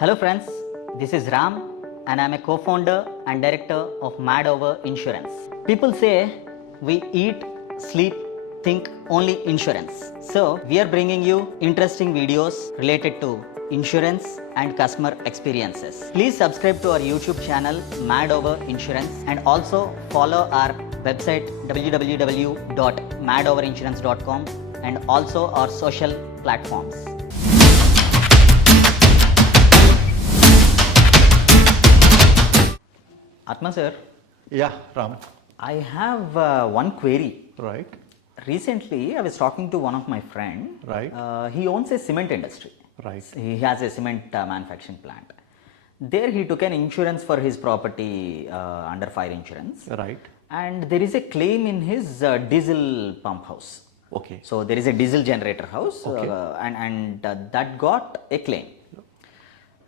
Hello friends, this is Ram and I am a co-founder and director of MadOverInsurance. People say we eat, sleep, think only insurance. So we are bringing you interesting videos related to insurance and customer experiences. Please subscribe to our YouTube channel MadOverInsurance and also follow our website www.madoverinsurance.com and also our social platforms. Atma sir, Yeah, Ram. I have one query. Right, Recently, I was talking to one of my friend. Right. He owns a cement industry. right, He has a cement manufacturing plant. There he took an insurance for his property under fire insurance. right. And there is a claim in his diesel pump house. Okay, So there is a diesel generator house Okay. and that got a claim.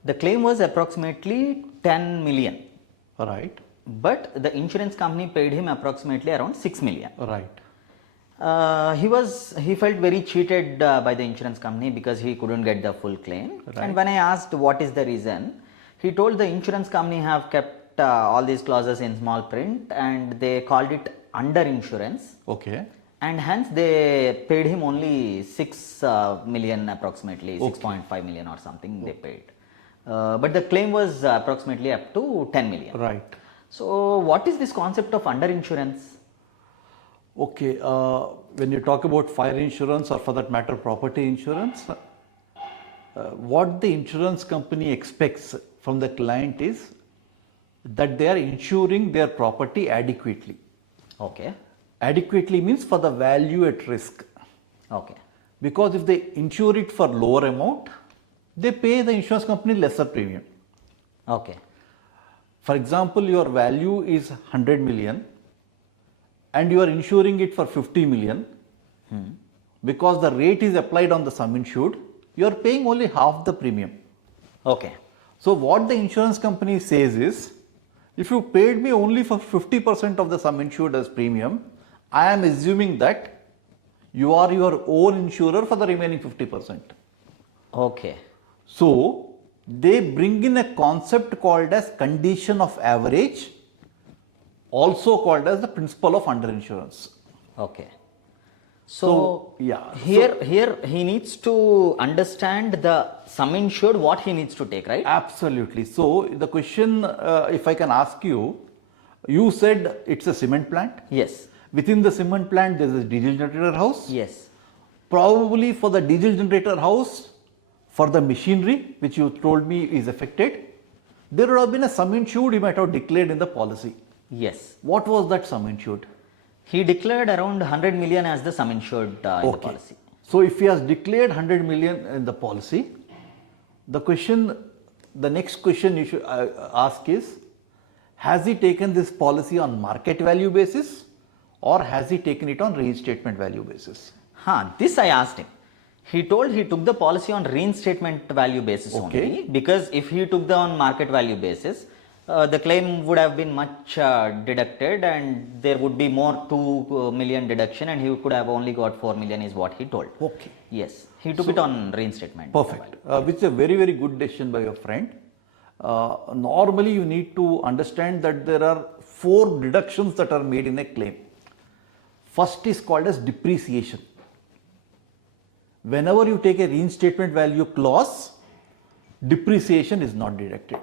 The claim was approximately 10 million. right, But the insurance company paid him approximately around 6 million. right. He felt very cheated by the insurance company because he couldn't get the full claim. Right. And when I asked what is the reason, he told the insurance company have kept all these clauses in small print and they called it under insurance, Okay, and hence they paid him only 6 million approximately, 6.5 million or something they paid. But the claim was approximately up to 10 million. right. So what is this concept of under insurance? Okay, when you talk about fire insurance or for that matter property insurance, what the insurance company expects from the client is that they are insuring their property adequately. Okay, Adequately means for the value at risk. okay, Because if they insure it for lower amount, they pay the insurance company lesser premium. okay, For example, your value is 100 million and you are insuring it for 50 million. Because the rate is applied on the sum insured, you are paying only half the premium. okay, So what the insurance company says is, if you paid me only for 50% of the sum insured as premium, I am assuming that you are your own insurer for the remaining 50%. okay, So they bring in a concept called as condition of average, also called as the principle of underinsurance. okay. So, yeah, Here he needs to understand the sum insured, what he needs to take, right? Absolutely. So the question, if I can ask you, you said it's a cement plant. Yes, Within the cement plant, there is a diesel generator house. yes, Probably for the diesel generator house, for the machinery, which you told me is affected, there would have been a sum insured you might have declared in the policy. yes. What was that sum insured? He declared around 100 million as the sum insured in the policy. So if he has declared 100 million in the policy, the next question you should ask is, has he taken this policy on market value basis or has he taken it on reinstatement value basis? This I asked him. He told he took the policy on reinstatement value basis Okay. only, because if he took the on market value basis, the claim would have been much deducted and there would be more 2 million deduction and he could have only got 4 million is what he told. Okay. Yes, he took it on reinstatement. Perfect. Which is a very, very good decision by your friend. Normally, you need to understand that there are 4 deductions that are made in a claim. First is called as depreciation. Whenever you take a reinstatement value clause, depreciation is not deducted.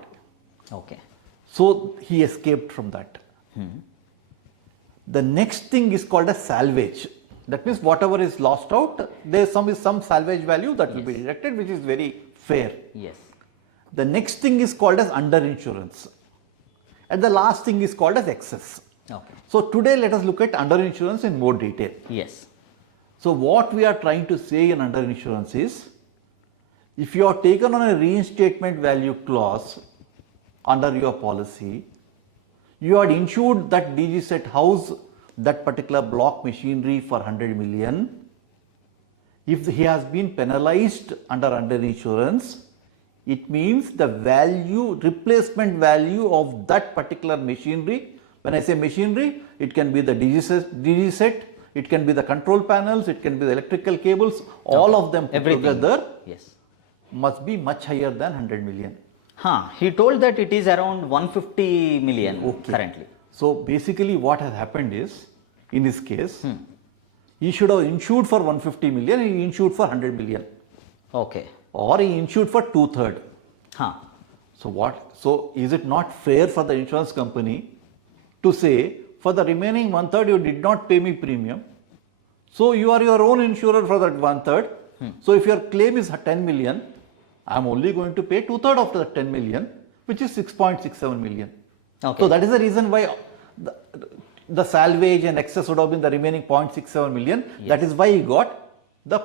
Okay, So he escaped from that. The next thing is called as salvage. That means whatever is lost out, there is some salvage value that will be deducted, which is very fair. yes, The next thing is called as underinsurance. And the last thing is called as excess. okay, So today let us look at underinsurance in more detail. yes, So what we are trying to say in underinsurance is, if you are taken on a reinstatement value clause under your policy, you had insured that DG set house, that particular block machinery for 100 million. If he has been penalized under underinsurance, it means the value, replacement value of that particular machinery. When I say machinery, it can be the DG set, it can be the control panels, it can be the electrical cables, all of them put everything together yes, must be much higher than 100 million. He told that it is around 150 million Okay. currently. So basically what has happened is, in this case, he should have insured for 150 million, he insured for 100 million. Okay. Or he insured for 2/3. Huh. So what? So is it not fair for the insurance company to say, for the remaining 1/3 you did not pay me premium, so you are your own insurer for that 1/3. So if your claim is 10 million, I am only going to pay 2/3 of the 10 million, which is 6.67 million. Okay. So that is the reason why the salvage and excess would have been the remaining 0.67 million. That is why he got the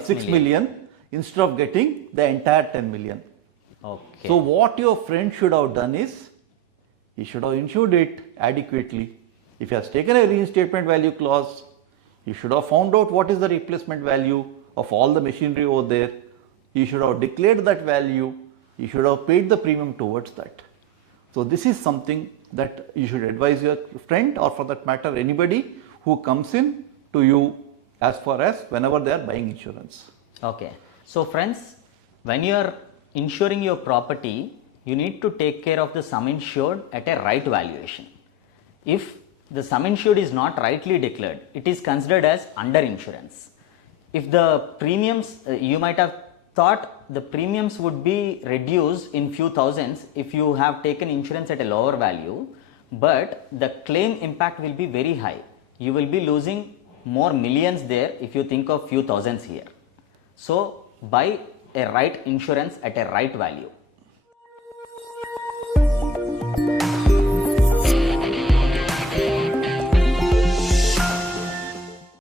6 million instead of getting the entire 10 million. Okay. So what your friend should have done is, he should have insured it adequately. If he has taken a reinstatement value clause, he should have found out what is the replacement value of all the machinery over there. He should have declared that value. He should have paid the premium towards that. So this is something that you should advise your friend, or for that matter anybody who comes in to you as far as whenever they are buying insurance. Okay. So friends, when you are insuring your property, you need to take care of the sum insured at a right valuation. If the sum insured is not rightly declared, it is considered as under insurance. If the premiums, you might have thought the premiums would be reduced in few thousands if you have taken insurance at a lower value, but the claim impact will be very high. You will be losing more millions there if you think of few thousands here. So buy a right insurance at a right value.